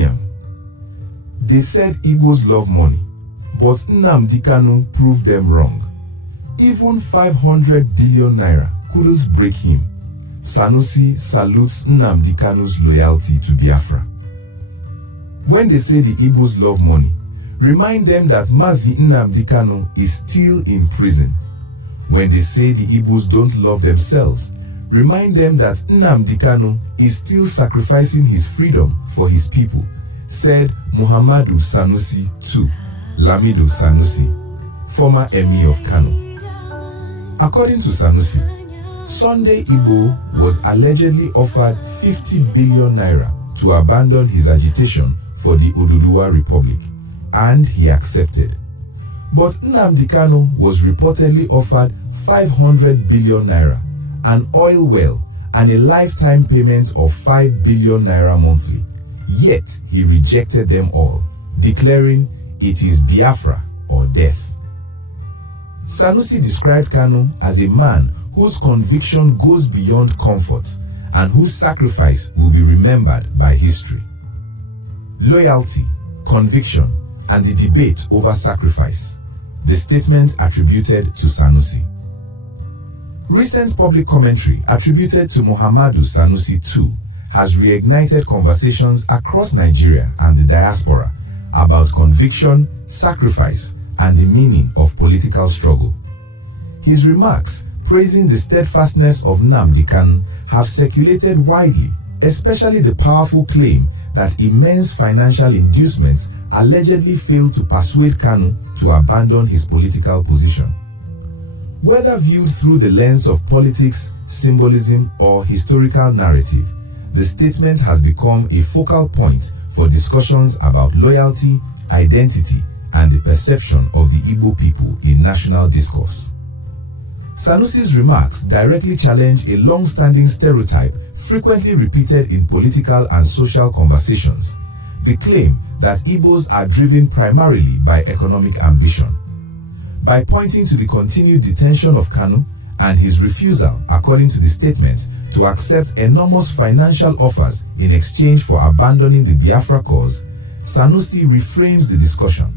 Yam. They said Igbos love money, but Nnamdi Kanu proved them wrong. Even 500 billion naira couldn't break him. Sanusi salutes Nnamdi Kanu's loyalty to Biafra. When they say the Igbos love money, remind them that Mazi Nnamdi Kanu is still in prison. When they say the Igbos don't love themselves, remind them that Nnamdi Kanu is still sacrificing his freedom for his people, said Muhammadu Sanusi II, Lamido Sanusi, former Emir of Kano. According to Sanusi, Sunday Igbo was allegedly offered 50 billion naira to abandon his agitation for the Oduduwa Republic, and he accepted. But Nnamdi Kanu was reportedly offered 500 billion naira, an oil well, and a lifetime payment of 5 billion naira monthly. Yet he rejected them all, declaring it is Biafra or death. Sanusi described Kanu as a man whose conviction goes beyond comfort and whose sacrifice will be remembered by history. Loyalty, conviction, and the debate over sacrifice. The statement attributed to Sanusi. Recent public commentary attributed to Muhammadu Sanusi II has reignited conversations across Nigeria and the diaspora about conviction, sacrifice, and the meaning of political struggle. His remarks praising the steadfastness of Nnamdi Kanu have circulated widely, especially the powerful claim that immense financial inducements allegedly failed to persuade Kanu to abandon his political position. Whether viewed through the lens of politics, symbolism, or historical narrative, the statement has become a focal point for discussions about loyalty, identity, and the perception of the Igbo people in national discourse. Sanusi's remarks directly challenge a long-standing stereotype frequently repeated in political and social conversations, the claim that Igbos are driven primarily by economic ambition. By pointing to the continued detention of Kanu and his refusal, according to the statement, to accept enormous financial offers in exchange for abandoning the Biafra cause, Sanusi reframes the discussion.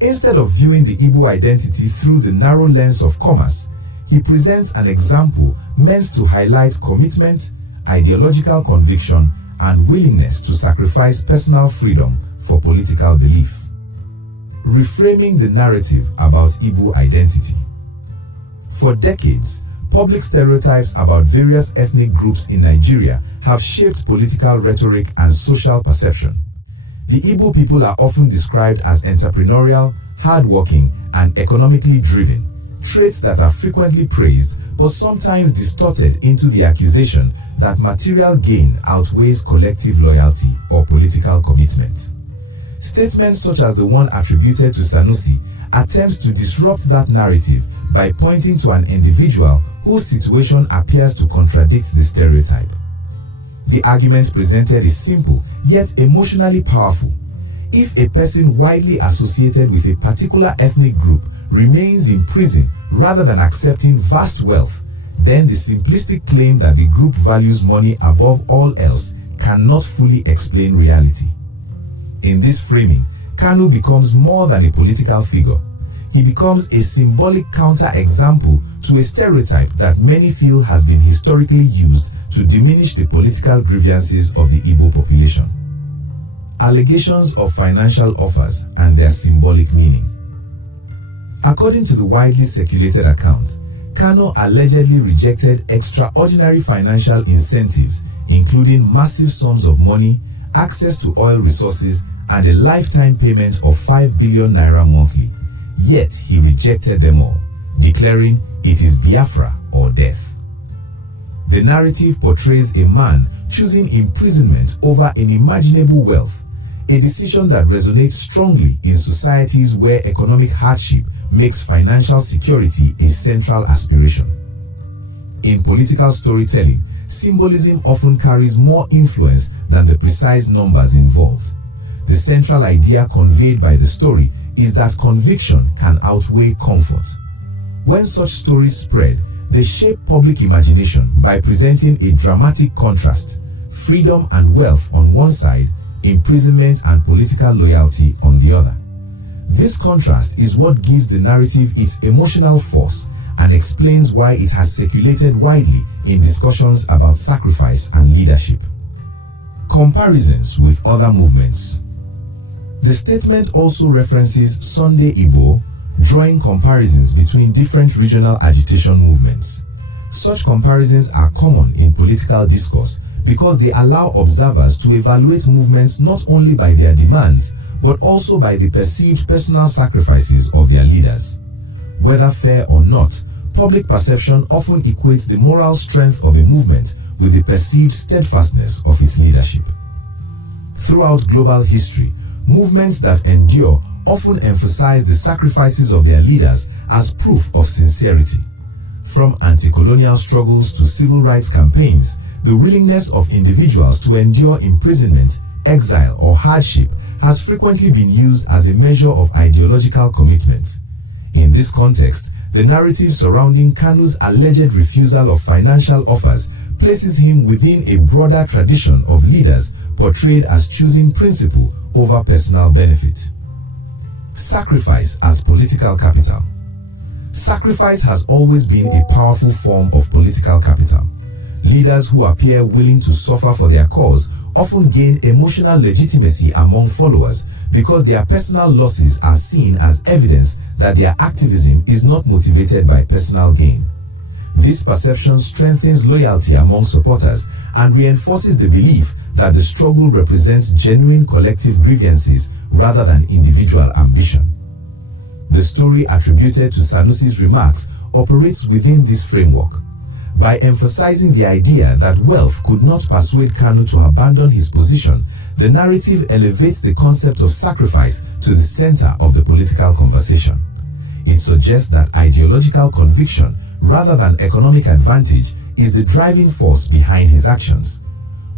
Instead of viewing the Igbo identity through the narrow lens of commerce, he presents an example meant to highlight commitment, ideological conviction, and willingness to sacrifice personal freedom for political belief. Reframing the narrative about Igbo identity. For decades, public stereotypes about various ethnic groups in Nigeria have shaped political rhetoric and social perception. The Igbo people are often described as entrepreneurial, hardworking, and economically driven, traits that are frequently praised but sometimes distorted into the accusation that material gain outweighs collective loyalty or political commitment. Statements such as the one attributed to Sanusi attempts to disrupt that narrative by pointing to an individual whose situation appears to contradict the stereotype. The argument presented is simple yet emotionally powerful. If a person widely associated with a particular ethnic group remains in prison rather than accepting vast wealth, then the simplistic claim that the group values money above all else cannot fully explain reality. In this framing, Kanu becomes more than a political figure. He becomes a symbolic counter-example to a stereotype that many feel has been historically used to diminish the political grievances of the Igbo population. Allegations of financial offers and their symbolic meaning. According to the widely circulated account, Kanu allegedly rejected extraordinary financial incentives, including massive sums of money, access to oil resources, and a lifetime payment of 5 billion naira monthly. Yet he rejected them all, declaring it is Biafra or death. The narrative portrays a man choosing imprisonment over unimaginable wealth, a decision that resonates strongly in societies where economic hardship makes financial security a central aspiration. In political storytelling, symbolism often carries more influence than the precise numbers involved. The central idea conveyed by the story is that conviction can outweigh comfort. When such stories spread, they shape public imagination by presenting a dramatic contrast: freedom and wealth on one side, imprisonment, and political loyalty on the other. This contrast is what gives the narrative its emotional force and explains why it has circulated widely in discussions about sacrifice and leadership. Comparisons with other movements. The statement also references Sunday Igbo, drawing comparisons between different regional agitation movements. Such comparisons are common in political discourse because they allow observers to evaluate movements not only by their demands, but also by the perceived personal sacrifices of their leaders. Whether fair or not, public perception often equates the moral strength of a movement with the perceived steadfastness of its leadership. Throughout global history, movements that endure often emphasize the sacrifices of their leaders as proof of sincerity. From anti-colonial struggles to civil rights campaigns, the willingness of individuals to endure imprisonment, exile, or hardship has frequently been used as a measure of ideological commitment. In this context, the narrative surrounding Kanu's alleged refusal of financial offers places him within a broader tradition of leaders portrayed as choosing principle over personal benefit. Sacrifice as political capital. Sacrifice has always been a powerful form of political capital. Leaders who appear willing to suffer for their cause often gain emotional legitimacy among followers because their personal losses are seen as evidence that their activism is not motivated by personal gain. This perception strengthens loyalty among supporters and reinforces the belief that the struggle represents genuine collective grievances rather than individual ambition. The story attributed to Sanusi's remarks operates within this framework. By emphasizing the idea that wealth could not persuade Kanu to abandon his position, the narrative elevates the concept of sacrifice to the center of the political conversation. It suggests that ideological conviction, rather than economic advantage, is the driving force behind his actions.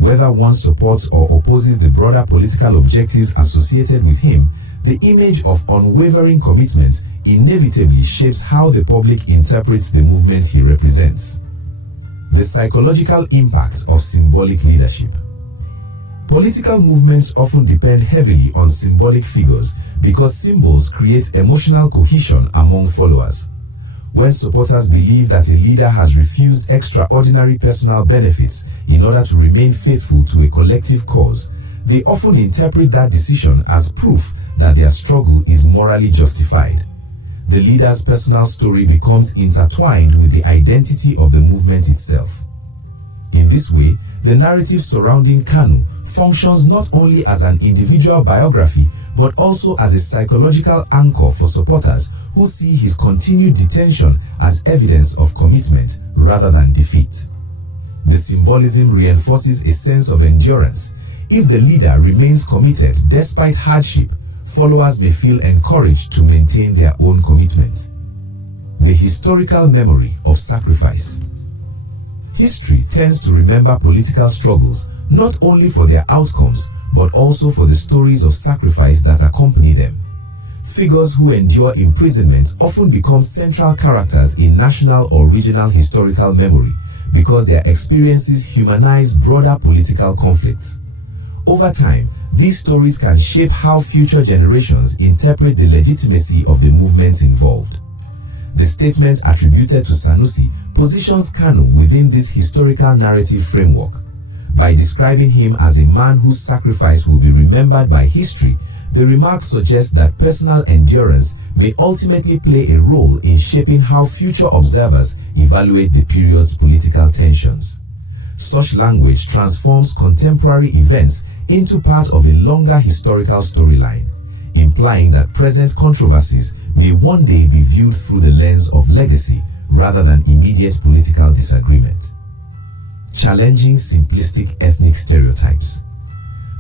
Whether one supports or opposes the broader political objectives associated with him, the image of unwavering commitment inevitably shapes how the public interprets the movement he represents. The psychological impact of symbolic leadership. Political movements often depend heavily on symbolic figures because symbols create emotional cohesion among followers. When supporters believe that a leader has refused extraordinary personal benefits in order to remain faithful to a collective cause, they often interpret that decision as proof that their struggle is morally justified. The leader's personal story becomes intertwined with the identity of the movement itself. In this way, the narrative surrounding Kanu functions not only as an individual biography but also as a psychological anchor for supporters who see his continued detention as evidence of commitment rather than defeat. The symbolism reinforces a sense of endurance. If the leader remains committed despite hardship, followers may feel encouraged to maintain their own commitment. The historical memory of sacrifice. History tends to remember political struggles not only for their outcomes but also for the stories of sacrifice that accompany them. Figures who endure imprisonment often become central characters in national or regional historical memory because their experiences humanize broader political conflicts. Over time, these stories can shape how future generations interpret the legitimacy of the movements involved. The statement attributed to Sanusi positions Kanu within this historical narrative framework. By describing him as a man whose sacrifice will be remembered by history, the remark suggests that personal endurance may ultimately play a role in shaping how future observers evaluate the period's political tensions. Such language transforms contemporary events into part of a longer historical storyline, implying that present controversies may one day be viewed through the lens of legacy rather than immediate political disagreement. Challenging simplistic ethnic stereotypes.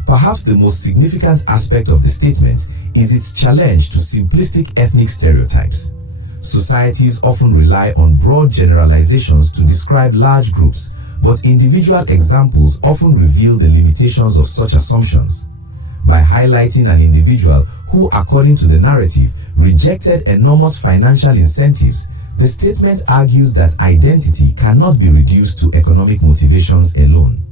Perhaps the most significant aspect of the statement is its challenge to simplistic ethnic stereotypes. Societies often rely on broad generalizations to describe large groups, but individual examples often reveal the limitations of such assumptions. By highlighting an individual who, according to the narrative, rejected enormous financial incentives, the statement argues that identity cannot be reduced to economic motivations alone.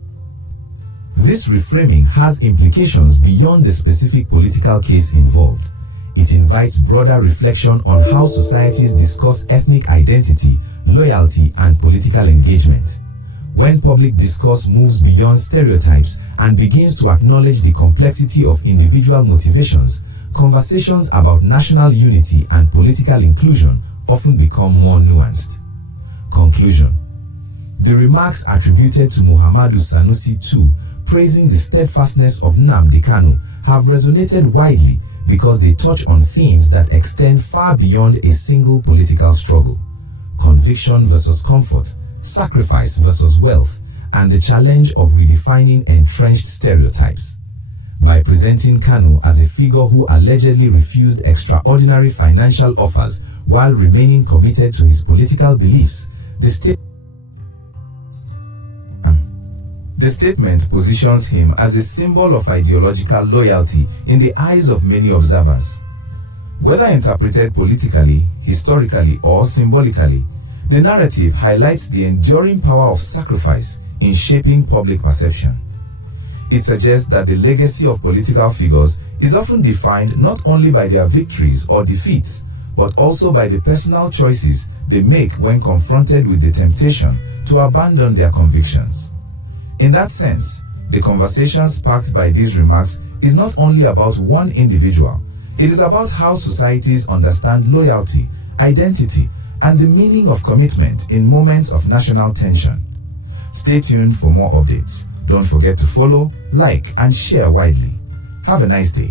This This reframing has implications beyond the specific political case involved. It invites broader reflection on how societies discuss ethnic identity, loyalty, and political engagement. When public discourse moves beyond stereotypes and begins to acknowledge the complexity of individual motivations, conversations about national unity and political inclusion often become more nuanced. Conclusion. The remarks attributed to Muhammadu Sanusi II, praising the steadfastness of Nnamdi Kanu, have resonated widely because they touch on themes that extend far beyond a single political struggle. Conviction versus comfort, sacrifice versus wealth, and the challenge of redefining entrenched stereotypes. By presenting Kanu as a figure who allegedly refused extraordinary financial offers while remaining committed to his political beliefs, the statement positions him as a symbol of ideological loyalty in the eyes of many observers. Whether interpreted politically, historically, or symbolically, the narrative highlights the enduring power of sacrifice in shaping public perception. It suggests that the legacy of political figures is often defined not only by their victories or defeats, but also by the personal choices they make when confronted with the temptation to abandon their convictions. In that sense, the conversation sparked by these remarks is not only about one individual, it is about how societies understand loyalty, identity, and the meaning of commitment in moments of national tension. Stay tuned for more updates. Don't forget to follow, like, and share widely. Have a nice day.